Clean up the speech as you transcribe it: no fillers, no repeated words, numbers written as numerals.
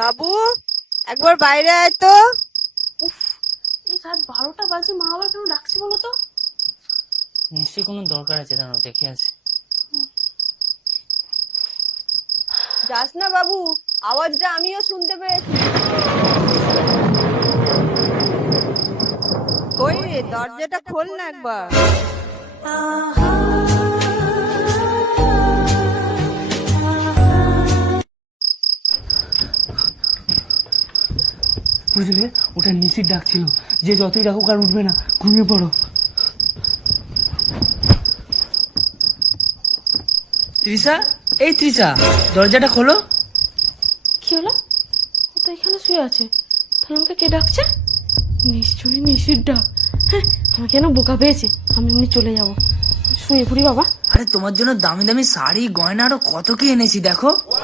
বাবু একবার বাইরে আয় তো। উফ, এই রাত 12টা বাজে, মা আবার কেন ডাকছে বলো তো? নিশ্চয়ই কোনো দরকার আছে, দাঁড়াও দেখে আসি। যাস না বাবু, আওয়াজটা আমিও শুনতে পেয়েছি। কই রে, দরজাটা খোল না একবার। বুঝলে, ওটা নিশির ডাক ছিল। যে যতই ডাকুক আর উঠবে না, ঘুমিয়ে পড়ো। তৃষা, এই তৃষা, দরজাটা খোলো। কি হলো? ও তো এখানে শুয়ে আছে, তাহলে আমাকে কে ডাকছে? নিশ্চয়ই নিশির ডাক। হ্যাঁ, আমাকে কেন বোকা পেয়েছে। আমি এমনি চলে যাব, শুয়ে পড়ি বাবা। আরে তোমার জন্য দামি দামি শাড়ি, গয়না আরো কত কি এনেছি দেখো।